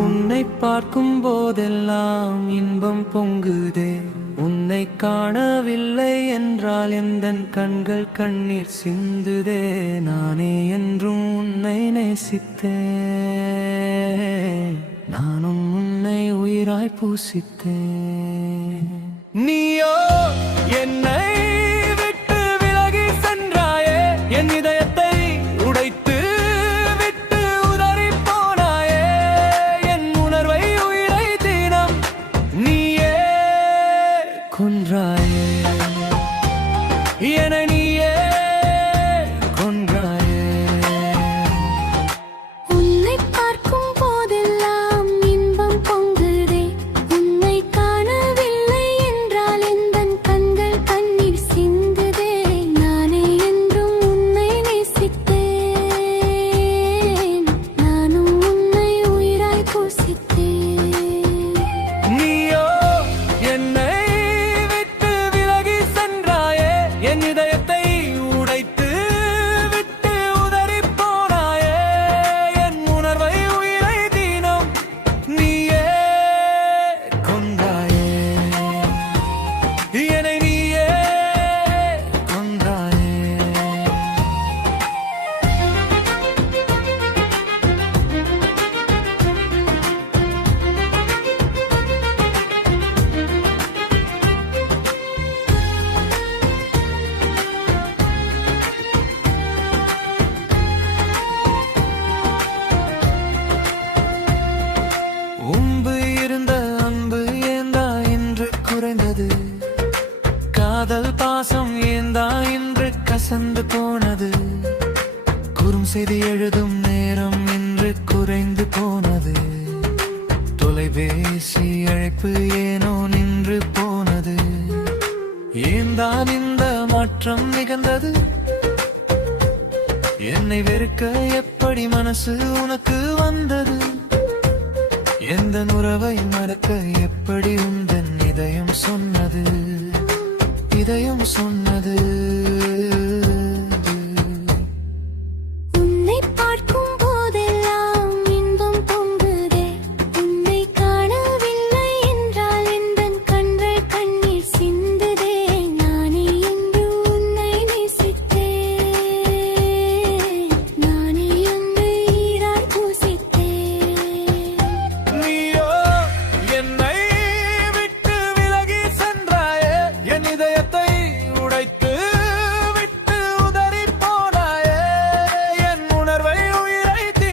உன்னை பார்க்கும் போதெல்லாம் இன்பம் பொங்குதே. உன்னை காணவில்லை என்றால் எந்தன் கண்கள் கண்ணீர் சிந்துதே. நானே என்றும் உன்னை நேசித்தேன், நானும் உன்னை உயிராய் பூசித்தேன். நீயோ என்னை விட்டு விலகி சென்றாயே, என் இதயத்தை உடைத்து விட்டு உதறி போனாயே. என் உணர்வை உயிரை தினம் நீயே கொன்றாயே, என நீயே கொன்றாயே. உன்னை பார்க்கும் போதெல்லாம் இன்பம் பொங்குதே. உன்னை காணவில்லை என்றால் எந்தன் கண்கள் கண்ணீர் சிந்துதே. நானே என்றும் உன்னை நேசித்தேன், நானும் உன்னை உயிராய் பூசித்தேன். நீயோ என்னை விட்டு விலகி சென்றாயே, என் இதயத்தை உடைத்து விட்டு உதறி போனாயே. என் உணர்வை உயிரை தினம் நீயே கொன்றாயே, என்னை நீயே கொன்றாயே. முன்பு இருந்த அன்பு ஏந்தா இன்று குறைந்தது. காதல் பாசம் ஏந்தா இன்று கசந்து போனது. குறும் செய்தி எழுதும் நேரம் இன்று குறைந்து போனது. தொலைபேசி அழைப்பு ஏனோ நின்று போனது. ஏன்தான் இந்த மாற்றம் நிகழ்ந்தது? என்னை வெறுக்க எப்படி மனசு உனக்கு வந்தது? எந்த உறவை மறக்க எப்படி உந்தன் இதயம் சொன்னது? இதயம் சொன்னது